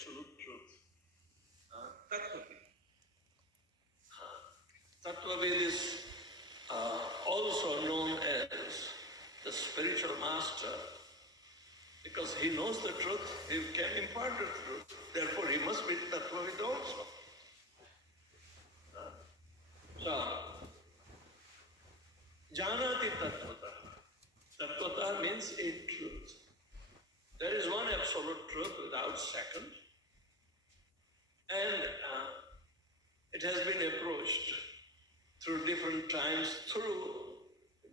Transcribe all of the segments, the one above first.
absolute truth. Tattvavid. Tattvavid is also known as the spiritual master because he knows the truth, he can impart the truth, therefore he must be Tattvavid also. So, Janati Tattvata. Tattvata means a truth. There is one absolute truth without second, and it has been approached through different times, through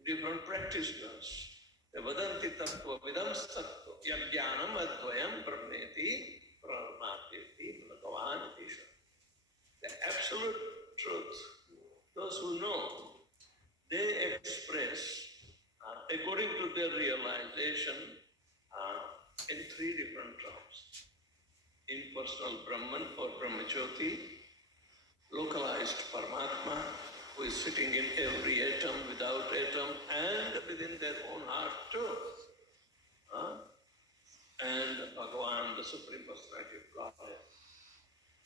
different practitioners. Vadanti tattva vidam sattva yajnanam advayam brahmeti pranamati bhagavan isha. The absolute truth, those who know, they express according to their realization in three different terms. Impersonal Brahman or Brahmajyoti, localized Paramatma, who is sitting in every atom, without atom, and within their own heart too. And Bhagavan, the Supreme Personality of Godhead.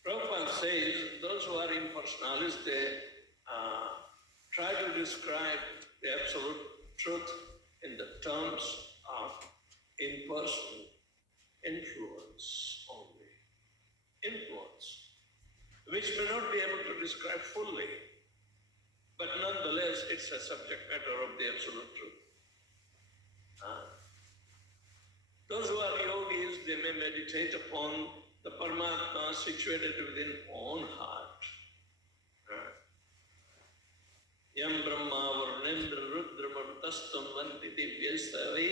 Prabhupada says those who are impersonalists, they try to describe the absolute truth in the terms of impersonal influence only. Influence, which may not be able to describe fully, but nonetheless it's a subject matter of the absolute truth. Those who are yogis, they may meditate upon the Paramatma situated within own heart. Yam Brahma Varnendra Rudra Martastam Vanti Divyasthavi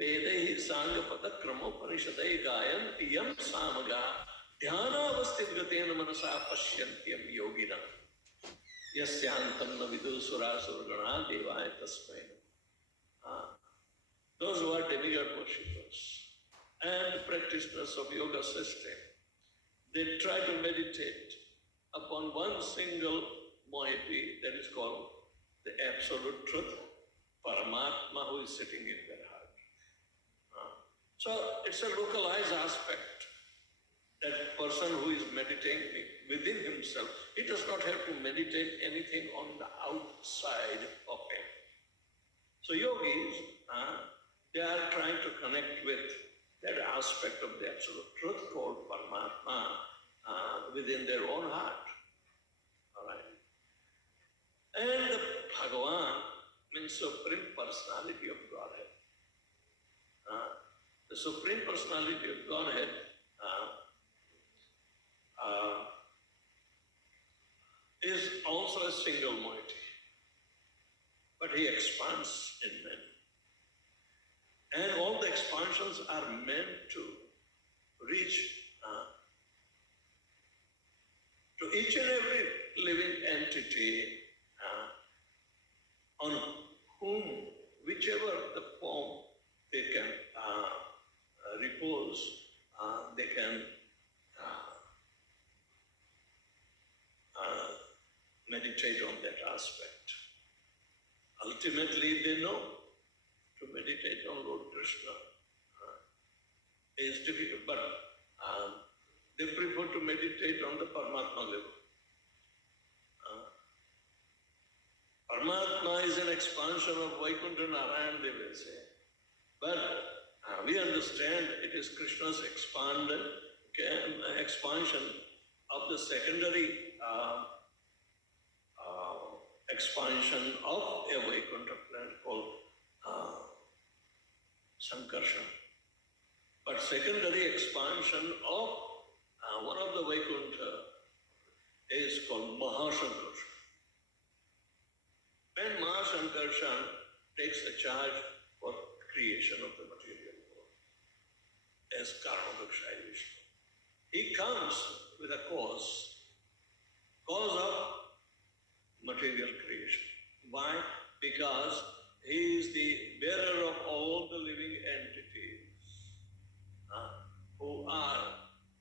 Vedahi Sangapata Kramopanishadai Gayan Yam Samaga Dhyanavastitgatena Manasa Pashyantyam Yogina Yasyantam Navidu Surasurgana Devaya Tasmai. Those who are demigod worshippers and practitioners of yoga system, they try to meditate upon one single moiety that is called the absolute truth, Paramatma, who is sitting in their heart. So it's a localized aspect. That person who is meditating within himself, he does not have to meditate anything on the outside of him. So yogis, they are trying to connect with that aspect of the absolute truth called Paramatma within their own heart. All right. And the Bhagavan means Supreme Personality of Godhead. The Supreme Personality of Godhead is also a single moiety, but he expands in men. And all the expansions are meant to reach to each and every living entity on whom, whichever the form they can repose, they can meditate on that aspect. Ultimately, they know to meditate on Lord Krishna is difficult, but they prefer to meditate on the Paramatma level. Paramatma is an expansion of Vaikuntha Narayan, they will say. But we understand it is Krishna's expansion of the secondary expansion of a Vaikuntha planet called Sankarshan. But secondary expansion of one of the Vaikuntha is called Maha. When Maha takes the charge for creation of the material world as Karma Vishnu, he comes with a cause of material creation. Why? Because he is the bearer of all the living entities who are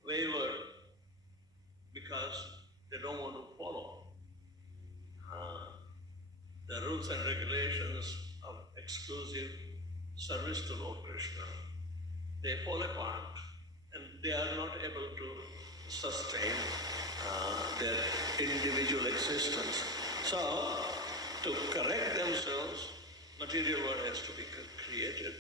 wayward because they don't want to follow the rules and regulations of exclusive service to Lord Krishna. They fall apart and they are not able to sustain their individual existence. So, to correct themselves, material world has to be created,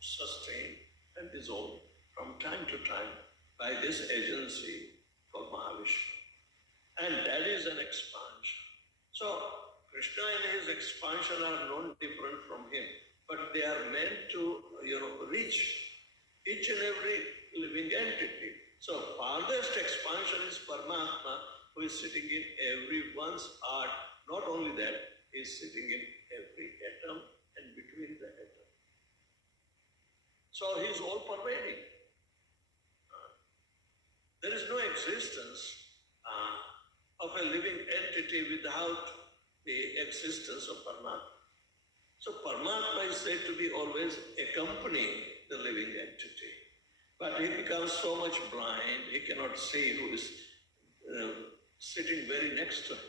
sustained, and dissolved from time to time by this agency called Mahavishnu. And that is an expansion. So, Krishna and his expansion are not different from him, but they are meant to, reach each and every living entity. So, farthest expansion is Paramatma, who is sitting in everyone's heart. Not only that, he is sitting in every atom and between the atom. So, he is all pervading. There is no existence of a living entity without the existence of Paramatma. So Paramatma is said to be always accompanying the living entity. But he becomes so much blind, he cannot see who is sitting very next to him.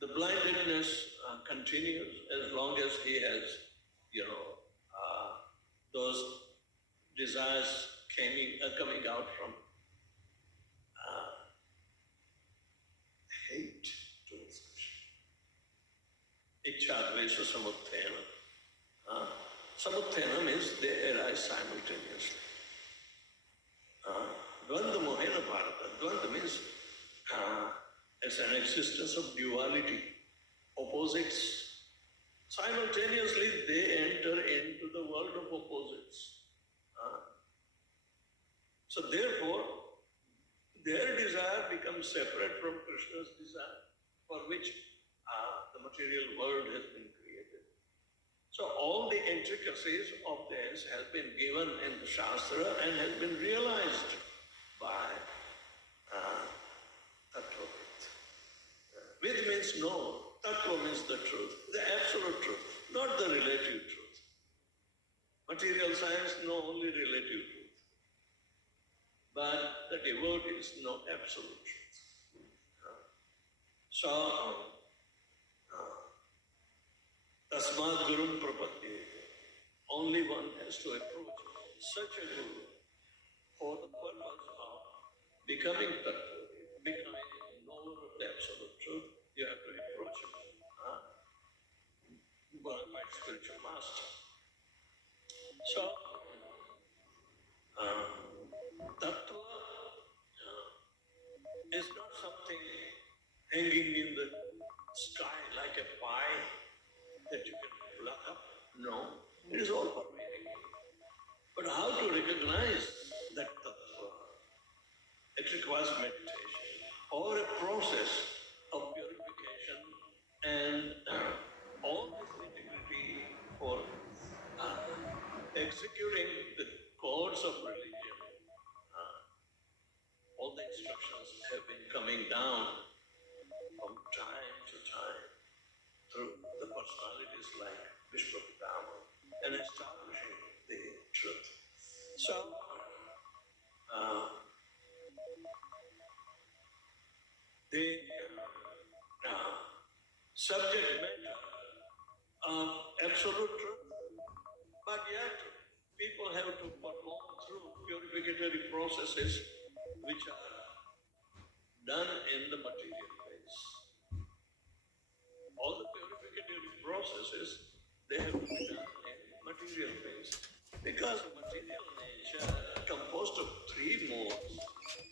The blindness continues as long as he has, those desires coming out from hate towards Krishna. Ichchadvesha samuttena. Samuttena means they arise simultaneously. Dvanda mohena bharata. Dvanda means it's an existence of duality, opposites. Simultaneously they enter into the world of opposites. So therefore, their desire becomes separate from Krishna's desire, for which the material world has been created. So all the intricacies of this have been given in the Shastra and has been realized by Tattva. With means no, Tattva means the truth, the absolute truth, not the relative truth. Material science know only relative truth. But the devotees know absolute truth. So, Tasmad Gurum Prapatti, only one has to approach such a guru for the purpose of becoming tattva, becoming knower of the absolute truth. You have to approach him, my spiritual master. So, tattva is not something hanging in the sky like a pie that you can pluck up. No, it is all pervading. But how to recognize that tattva? It requires meditation or a process of purification and all this integrity for executing the codes of religion. All the instructions have been coming down from time to time through the personalities like Vishnu Pitama and establishing the truth. So, the subject matter of absolute truth, but yet people have to perform through purificatory processes which are done in the material phase. All the purificatory processes, they have to be done in material phase. Because material nature composed of three modes,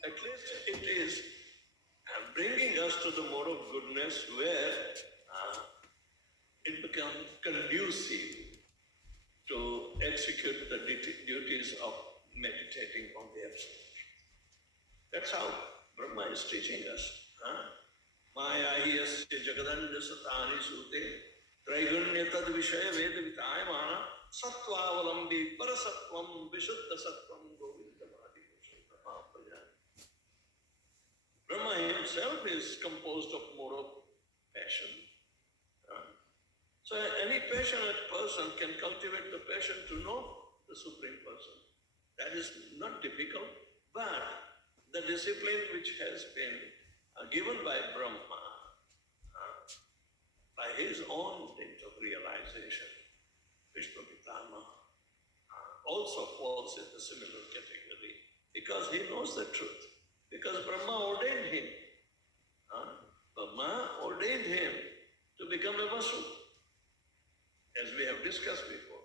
at least it is bringing us to the mode of goodness where it becomes conducive to execute the duties of meditating on the absolute. That's how Brahma is teaching us. Maya yasya jagadanya satani sute traigunya tad vishaya veda vitayamana sattvaavalambi parasattvam vishuddha sattvam govindamadi vishuddhamapayana. Brahma himself is composed of mode of passion. So any passionate person can cultivate the passion to know the Supreme Person. That is not difficult, but the discipline which has been given by Brahma, by his own dint of realization, Vishnu Pitama, also falls in the similar category because he knows the truth. Because Brahma ordained him. Brahma ordained him to become a Vasu, as we have discussed before.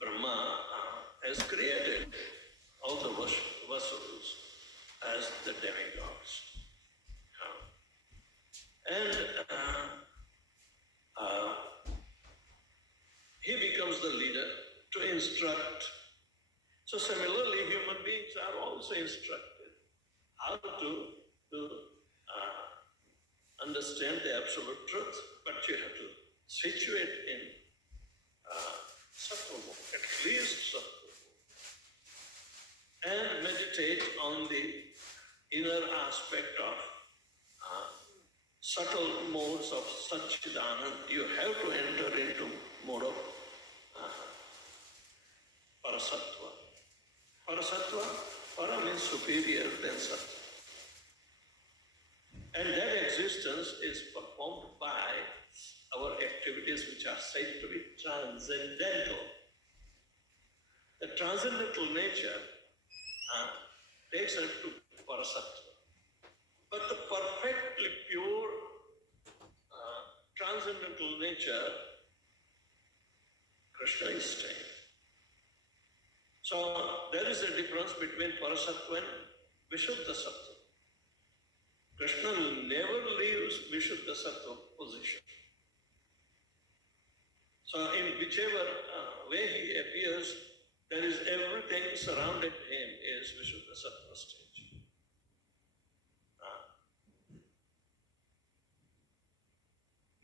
Brahma has created all the Vasus as the demigods. And he becomes the leader to instruct. So similarly, human beings are also instructed how to understand the absolute truth, but you have to situate in subtle mode, at least subtle mode, and meditate on the inner aspect of subtle modes of Satchidanand. You have to enter into mode of Parasattva. Parasattva, para means superior than Sattva. And that existence is performed by our activities which are said to be transcendental. The transcendental nature takes us to Parasattva. But the perfectly pure transcendental nature, Krishna is staying. So there is a difference between Parasattva and Vishuddha Sattva. Krishna never leaves Vishuddha Sattva position. So in whichever way he appears, there is everything surrounded him is Vishuddha Sattva stage.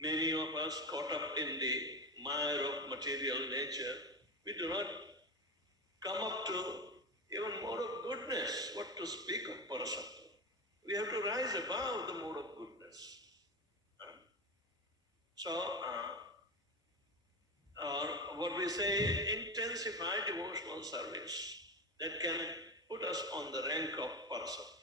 Many of us caught up in the mire of material nature, we do not come up to even more of goodness. What to speak of Parasattva? We have to rise above the mode of goodness. Or what we say, intensify devotional service that can put us on the rank of Parasattva.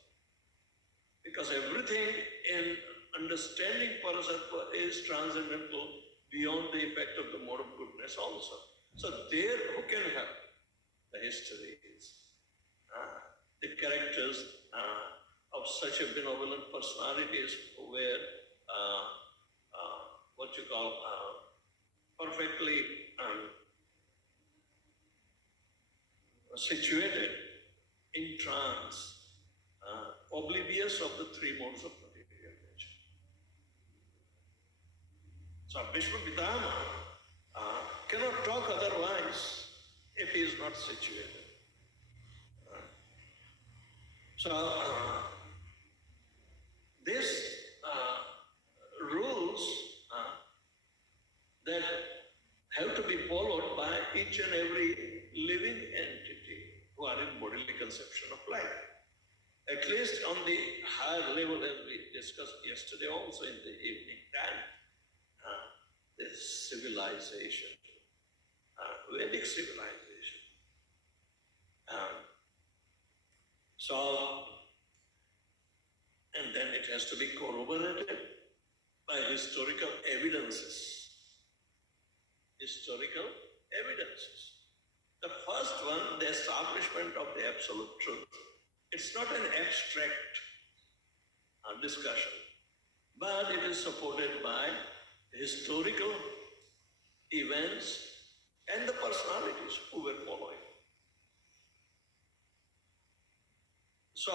Because everything in understanding Parasattva is transcendental beyond the effect of the mode of goodness also. So there, who can help? The histories, the characters of such a benevolent personalities were what you call perfectly situated in trance, oblivious of the three modes of material nature. So Bhishma Pitama cannot talk otherwise if he is not situated. These rules that have to be followed by each and every living entity who are in bodily conception of life. At least on the higher level, as we discussed yesterday also in the evening time, this civilization, Vedic civilization. And then it has to be corroborated by historical evidences. Historical evidences. The first one, the establishment of the absolute truth. It's not an abstract discussion, but it is supported by historical events and the personalities who were following. So,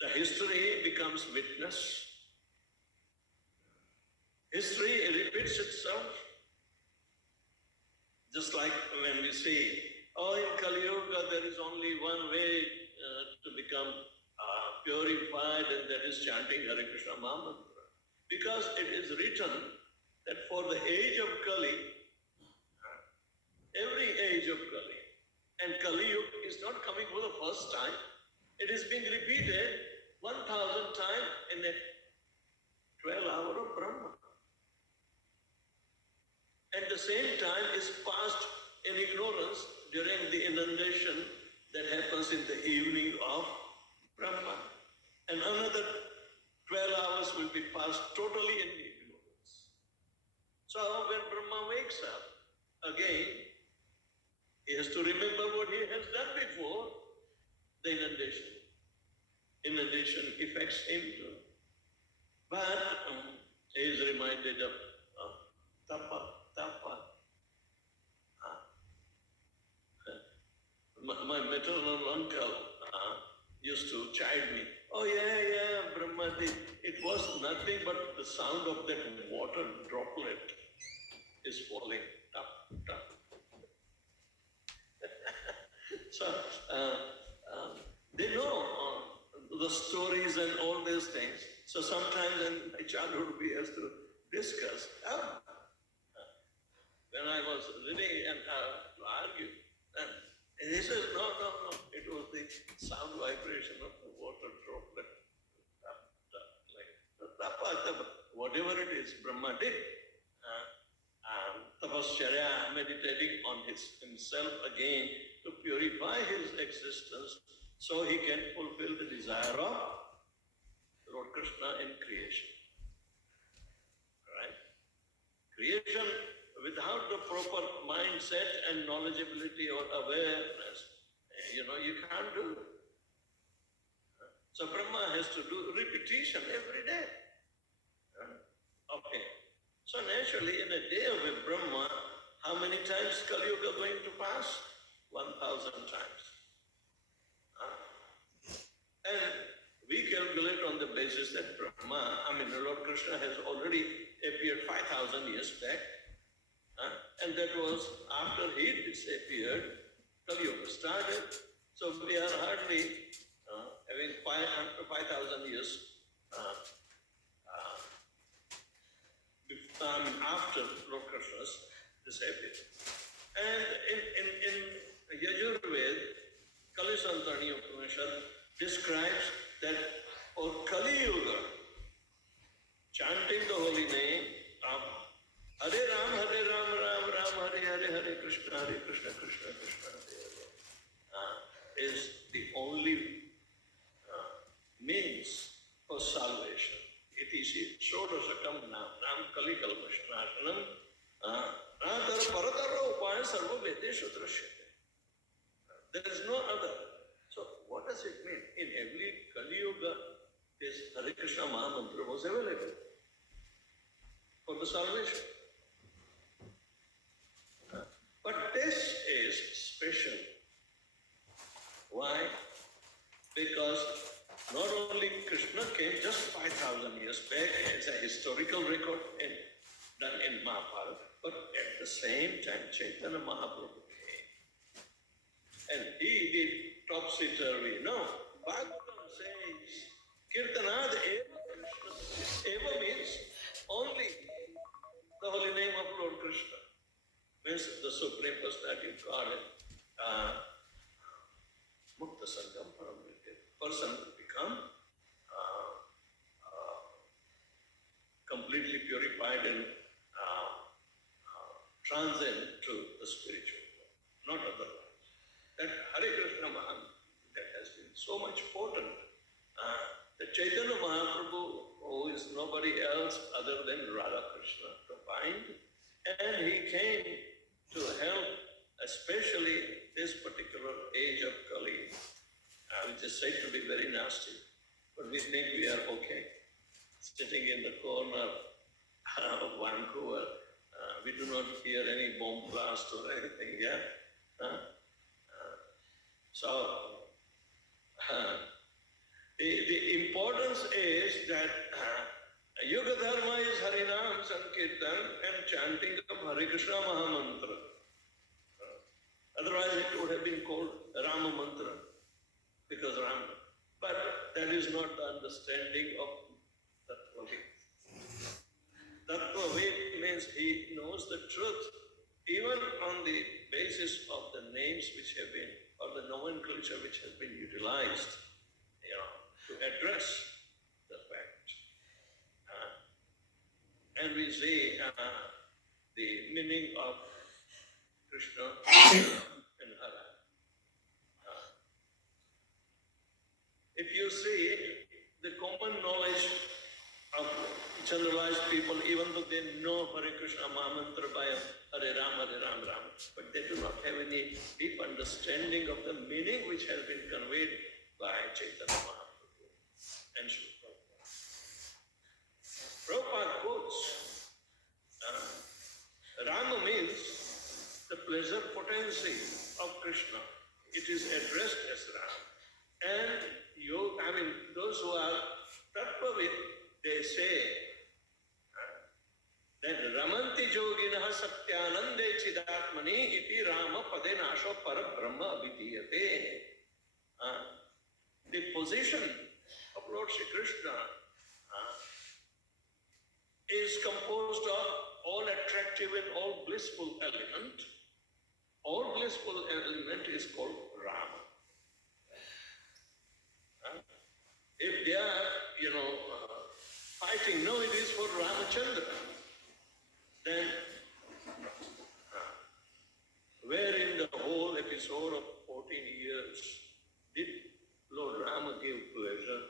the history becomes witness. History repeats itself. Just like when we say, in Kali Yuga there is only one way to become purified, and that is chanting Hare Krishna Maha Mantra. Because it is written that for the age of Kali, every age of Kali, and Kali Yuga is not coming for the first time, it is being repeated 1,000 times in a 12-hour of Brahma. At the same time is passed in ignorance during the inundation that happens in the evening of Brahma. And another 12 hours will be passed totally in ignorance. So when Brahma wakes up, again, he has to remember what he has done before, the inundation. Inundation affects him too. But he is reminded of tapa. My maternal uncle used to chide me. Oh yeah, Brahma did. It was nothing but the sound of that water droplet is falling. Tap. So they know the stories and all these things. So sometimes in my childhood we used to discuss. When I was reading and argue, and he says, no, it was the sound vibration of the water droplet. Whatever it is, Brahma did. Tapasya, meditating on himself again to purify his existence so he can fulfill the desire of Lord Krishna in creation. Right? Creation without the proper mindset and knowledgeability or awareness, you can't do it. So Brahma has to do repetition every day. Okay. So naturally, in a day of a Brahma, how many times Kali Yuga going to pass? 1,000 times. And we calculate on the basis that Brahma, Lord Krishna has already appeared 5,000 years back. And that was after he disappeared, Kali Yuga started. So we are hardly having 5,000 years after Lord Krishna's disappearance. And in Yajurved, Kali Santani Upanishad describes that for Kali Yuga, chanting the holy name of Hare Ram, Ram Ram, Hare Krishna, Krishna Krishna, Hare is the only means for salvation. Iti Shodasakam Nam Kali Kalpashanashanam Natara Paratara Upaya Sarva Vedeshu Drashyate. There is no other. So what does it mean? In every Kali Yuga, this Hare Krishna Maha Mantra was available for the salvation. But this is special. Why? Because not only Krishna came just 5,000 years back as a historical record done in Mahabharata, but at the same time Chaitanya Mahaprabhu came. And he did topsy-turvy. No, Bhagavatam says, Kirtanad Eva Krishna. Eva means only the holy name of Lord Krishna. Means the Supreme Personality of God. Mukta Sangam Paramrita. Person will become completely purified and transcend to the spiritual world, not otherwise. That Hare Krishna Maha, that has been so much potent. The Chaitanya Mahaprabhu, who is nobody else other than Radha Krishna, combined, and he came to help, especially this particular age of Kali, which is said to be very nasty, but we think we are okay. Sitting in the corner of Vancouver, we do not hear any bomb blast or anything, yeah? The importance is that Yuga Dharma is Harinam Sankirtan and chanting of Hare Krishna Maha Mantra. Otherwise it would have been called Rama Mantra, because Rama. But that is not the understanding of Tattva-ved. Tattva-ved means he knows the truth, even on the basis of the names which have been, or the nomenclature which has been utilized, to address the fact. And we see the meaning of Krishna and Hara. If you see the common knowledge of generalized people, even though they know Hare Krishna Maha Mantra by Hare Ram, but they do not have any deep understanding of the meaning which has been conveyed by Chaitanya Mahaprabhu and Srila Prabhupada. Prabhupada quotes, Rama means the pleasure potency of Krishna. It is addressed as Ram. And those who are Tattvavid, they say that Ramanti Yoginaha Satyanande Chidatmani iti Rama Padenasho Parabrahma Abhidiyate. The position of Lord Shri Krishna is composed of all attractive and all blissful element. All blissful element is called Rama. If they are, fighting, no, it is for Ramachandra. Then, where in the whole episode of 14 years did Lord Rama give pleasure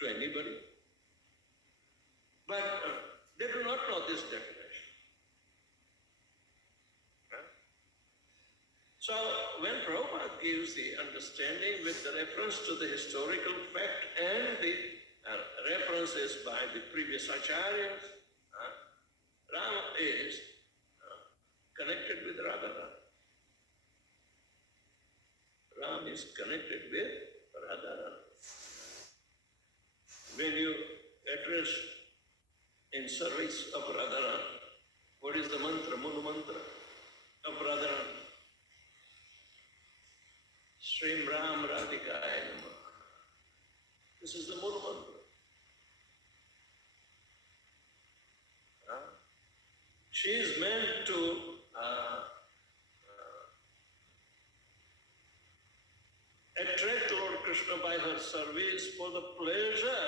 to anybody? But they do not know this definition. So when Prabhupada gives the understanding with the reference to the historical fact and the references by the previous acharyas, Rama is connected with Radharani. Ram is connected with Radharani. When you address in service of Radharani, what is the mantra, Mulu mantra of Radharani? Srim Ram Radhikaya Namaha. This is the Mulu mantra. She is meant to attract Lord Krishna by her service for the pleasure.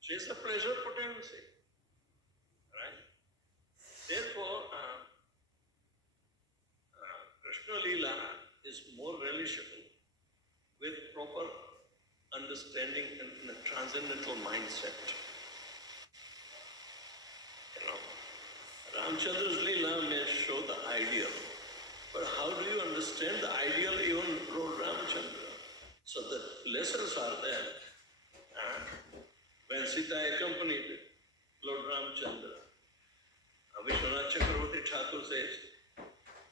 She is the pleasure potency. Right? Therefore, Krishna Leela is more relishable with proper understanding and a transcendental mindset. Ramchandra's Leela may show the ideal, but how do you understand the ideal even Lord Ramchandra? So the lessons are there. When Sita accompanied Lord Ramchandra, Vishwanath Chakravarti Thakur says,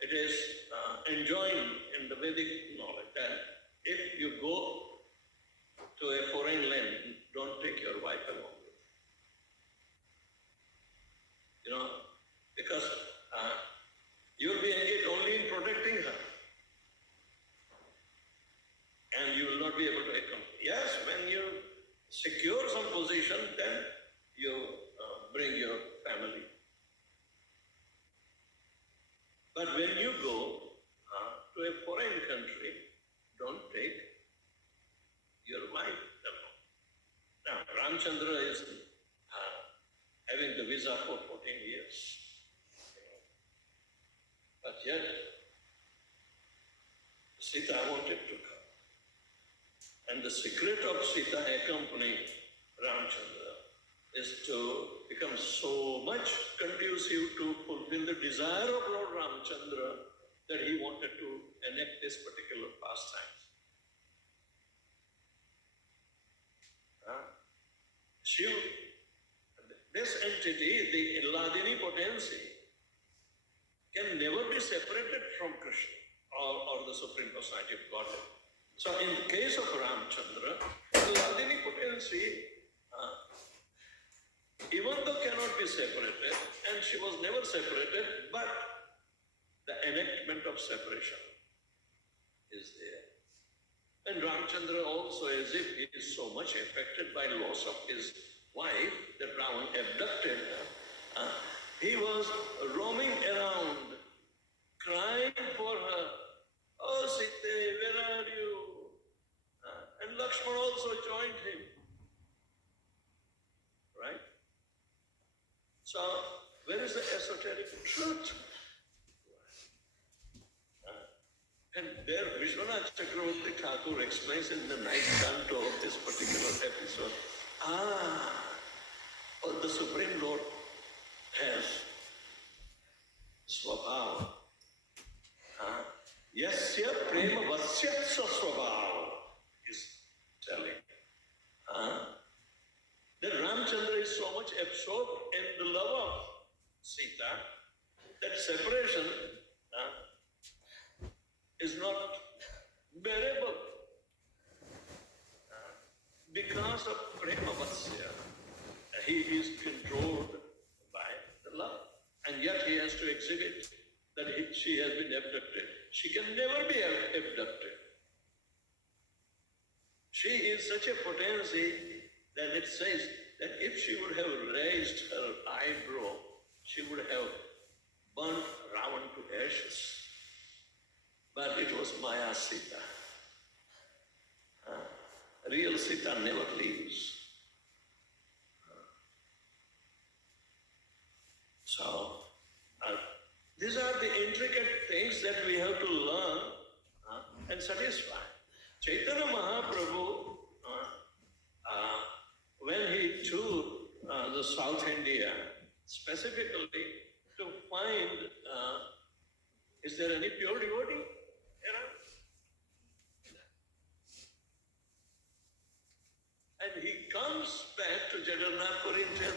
it is enjoined in the Vedic knowledge that if you go to a foreign land, don't take your wife along with you. Because you will be engaged only in protecting her. And you will not be able to accompany. Yes, when you secure some position, then you bring your family. But when you go to a foreign country, don't take your wife along. Now, Ramchandra is having the visa for 14 years. But yet, Sita wanted to come. And the secret of Sita accompanying Ramchandra is to become so much conducive to fulfill the desire of Lord Ramchandra that he wanted to enact this particular pastime. This entity, the Hladini potency, can never be separated from Krishna or the Supreme Personality of Godhead. So in the case of Ramchandra, the Hladini potency, even though cannot be separated, and she was never separated, but the enactment of separation is there. And Ramchandra also, as if he is so much affected by loss of his wife that Ravan abducted her, he was roaming around, crying for her. Oh, Sita, where are you? And Lakshman also joined him. Right? So, where is the esoteric truth? And there Vishwanath Chakravarti Thakur explains in the ninth canto of this particular episode the Supreme Lord has swabhava. Yasya prema vasyatsa swabhava is telling. That Ramchandra is so much absorbed in the love of Sita that separation is not bearable because of prema vatsya. He is controlled by the love, and yet he has to exhibit that she has been abducted. She can never be abducted. She is such a potency that it says that if she would have raised her eyebrow, she would have burnt Ravan to ashes. But it was Maya Sita. Real Sita never leaves. So, these are the intricate things that we have to learn and satisfy. Chaitanya Mahaprabhu, when he toured the South India, specifically to find, is there any pure devotee around? And he comes back to Jagannath Puri and says,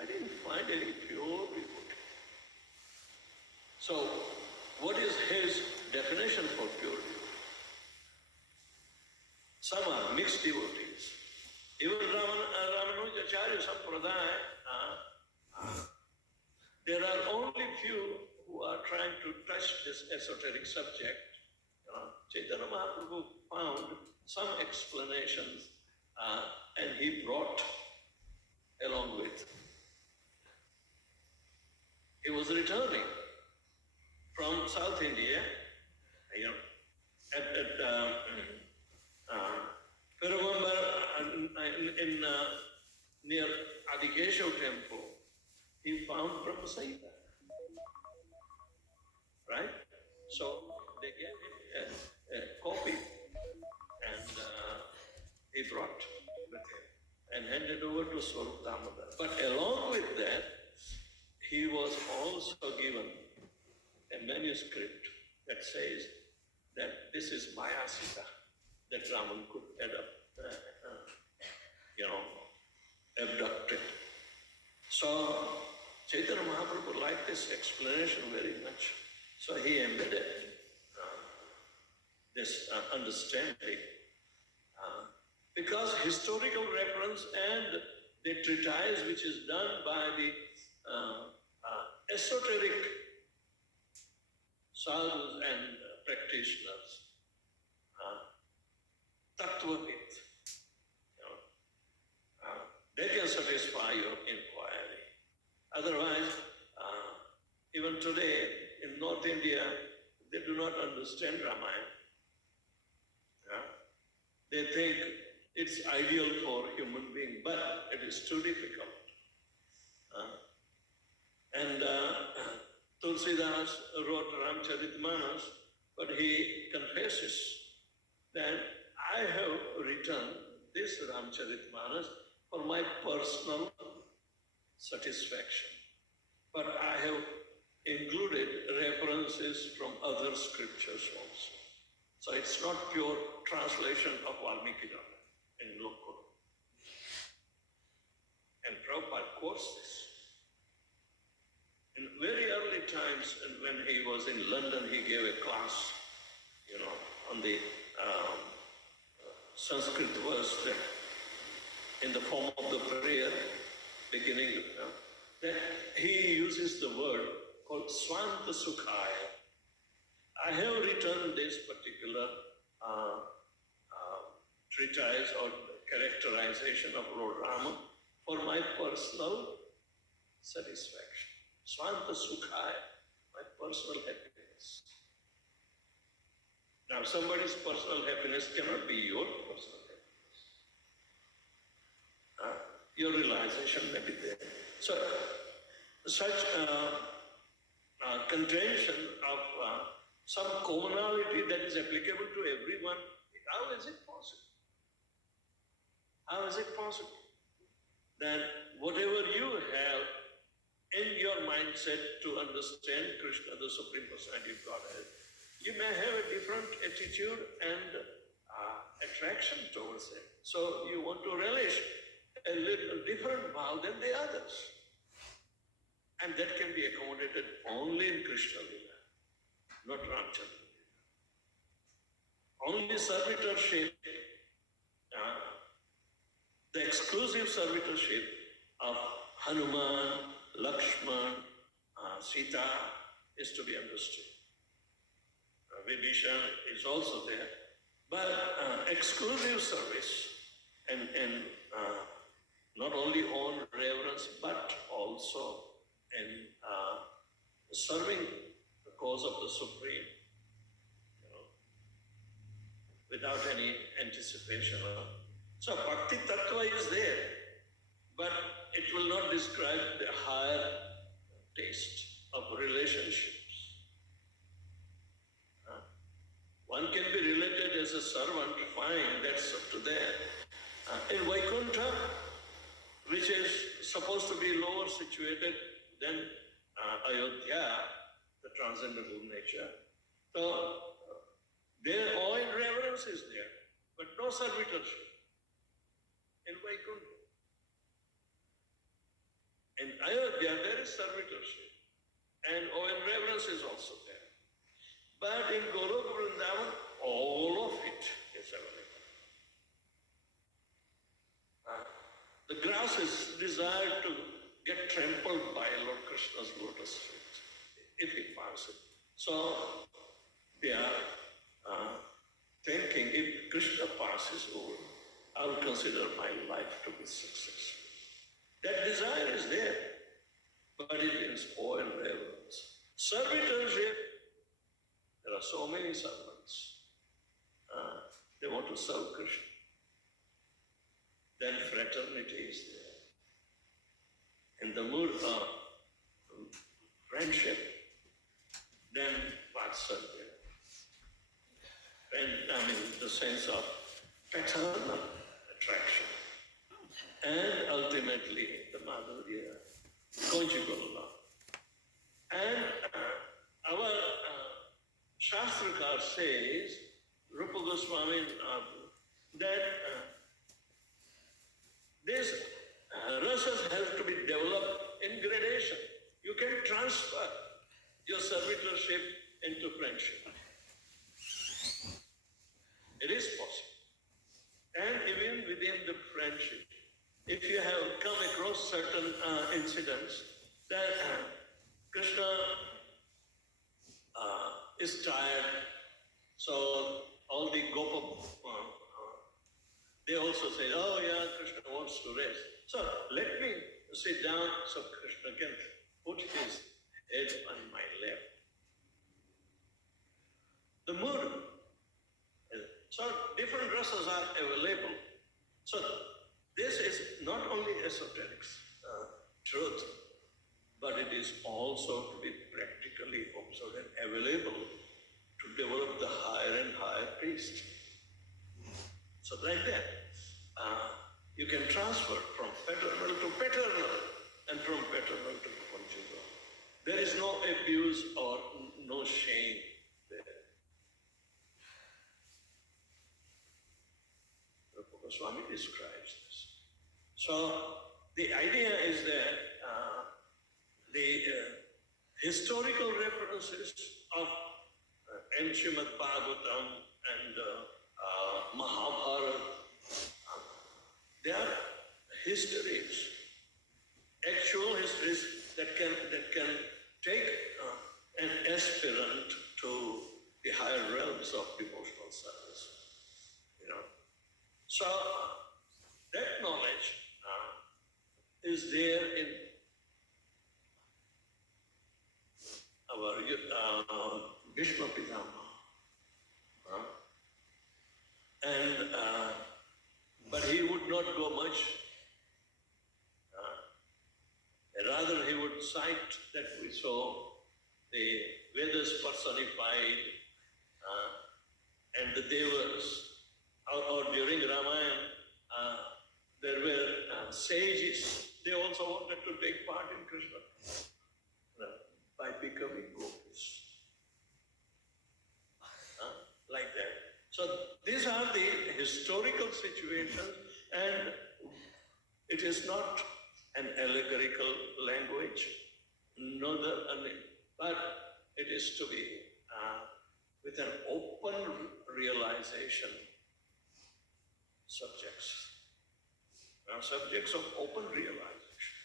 I didn't find any pure devotee. So, what is his definition for pure devotee? Some are mixed devotees. Even Ramanujacharya Sampradaya, there are only few who are trying to touch this esoteric subject. Chaitanya Mahaprabhu found some explanations and he brought along with. He was returning from South India, at Peruvambar in near Adikeshav temple, he found Brahmasita. Right? So they gave him a copy and he brought with him and handed over to Swarup Damodar. But along with that, he was also given a manuscript that says that this is Maya Sita, that Raman could abduct it. So Chaitanya Mahaprabhu liked this explanation very much. So he embedded this understanding because historical reference and the treatise which is done by the esoteric sadhus and practitioners, tattvavit, they can satisfy your inquiry. Otherwise, even today in North India, they do not understand Ramayana. They think it's ideal for human being, but it is too difficult. And Tulsidas wrote Ramcharitmanas, but he confesses that I have written this Ramcharitmanas for my personal satisfaction. But I have included references from other scriptures also. So it's not pure translation of Valmiki in Lokul. And Prabhupada quotes this. In very early times, when he was in London, he gave a class, on the Sanskrit verse that in the form of the prayer, beginning, that he uses the word called Swanta Sukhaya. I have written this particular treatise or characterization of Lord Rama for my personal satisfaction. Swanta Sukhaya, my personal happiness. Now, somebody's personal happiness cannot be your personal happiness. Your realization may be there. So, such contention of some commonality that is applicable to everyone, how is it possible? How is it possible? then whatever you have in your mindset to understand Krishna, the Supreme Personality of Godhead, you may have a different attitude and attraction towards it. So you want to relish a little different vow than the others. And that can be accommodated only in Krishna Lila, not Ramchandra Lila. Only servitorship, the exclusive servitorship of Hanuman, Lakshman, Sita is to be understood. Vibhishan is also there. But exclusive service and not only own reverence, but also in serving the cause of the Supreme, without any anticipation. So Bhakti Tattva is there, but it will not describe the higher taste of relationships. One can be related as a servant, fine, that's up to them. In Vaikuntha, which is supposed to be lower situated than Ayodhya, the transcendental nature, so their awe and reverence is there, but no servitorship in Vaikuntha. In Ayodhya, there is servitorship, and awe and reverence is also there. But in Goloka Vrindavan, all of it is available. The grass is desired to get trampled by Lord Krishna's lotus feet, if he passes. So they are thinking, if Krishna passes over, I will consider my life to be successful. That desire is there, but it means awe and reverence. Servitorship, there are so many servants. They want to serve Krishna. Then fraternity is there. In the mood of friendship, then Vatsalya. And the sense of paternal attraction. And ultimately, the Madhurya, conjugal love. And our Shastrakar says, Rupa Goswami, that these rasas have to be developed in gradation. You can transfer your servitorship into friendship. It is possible. And even within the friendship, if you have come across certain incidents that Krishna is tired, so all the Gopa, they also say, oh yeah, Krishna wants to rest. So let me sit down so Krishna can put his head on my lap. The mood. So different rasas are available. So this is not only esoteric truth, but it is also to be practically observed and available to develop the higher and higher taste. So like that, you can transfer from paternal to paternal and from paternal to conjugal. There is no abuse or no shame there. Rupa Goswami describes this. So the idea is that the historical references of Srimad Bhagavatam and Mahabharata, they are histories, actual histories that can take an aspirant to the higher realms of devotional service. So that knowledge is there in our Bhishma Pitama. And but he would not go much. Rather, he would cite that we saw the Vedas personified and the Devas, or during Ramayana, there were sages. They also wanted to take part in Krishna by becoming gopis. Like that. So these are the historical situations, and it is not an allegorical language, but it is to be with an open realization subjects. Subjects of open realization.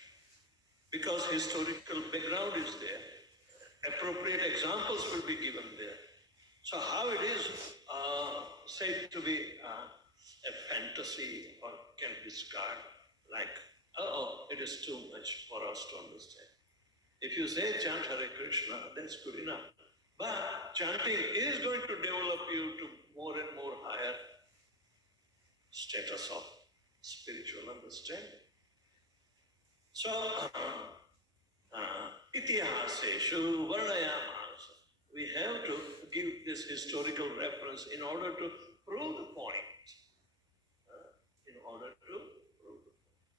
Because historical background is there, appropriate examples will be given there. So how it is said to be a fantasy or can be scarred like, it is too much for us to understand. If you say chant Hare Krishna, that's good enough. But chanting is going to develop you to more and more higher status of spiritual understanding. So, itihaseshu varnayamasa. We have to give this historical reference in order to prove the point.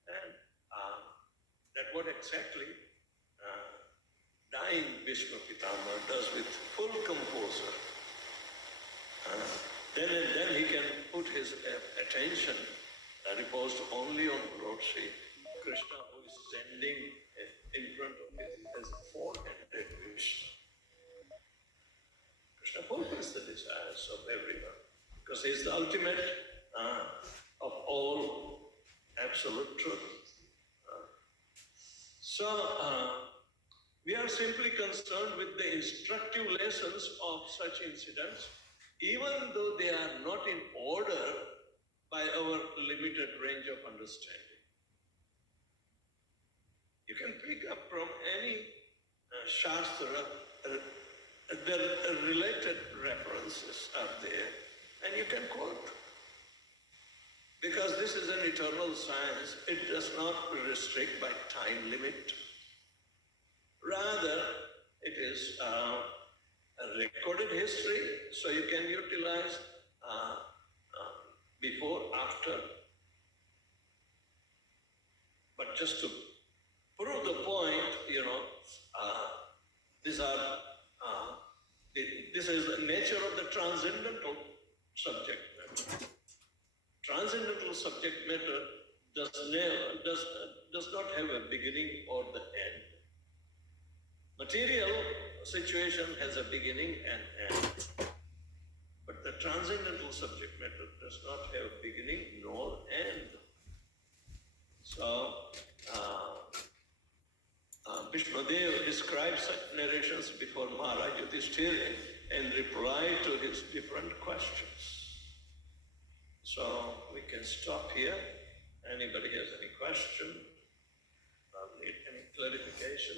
And that what exactly dying Vishnu Pitama does with full composure. Then he can put his attention reposed only on Lord Sri Krishna, who is standing in front of him as a four-handed Vishnu. Krishna fulfills the desires of everyone because he is the ultimate of all absolute truth. So we are simply concerned with the instructive lessons of such incidents, even though they are not in order by our limited range of understanding. You can pick up from any Shastra, the related references are there, and you can quote. Because this is an eternal science, it does not restrict by time limit. Rather, it is a recorded history, so you can utilize before, after. But just to prove the point, this is the nature of the transcendental subject matter. Transcendental subject matter does not have a beginning or the end. Material situation has a beginning and end. But the transcendental subject matter does not have a beginning nor end. So, Vishnudev describes such narrations before Maharaj Yudhishthira and replied to his different questions. So, we can stop here. Anybody has any question or need any clarification?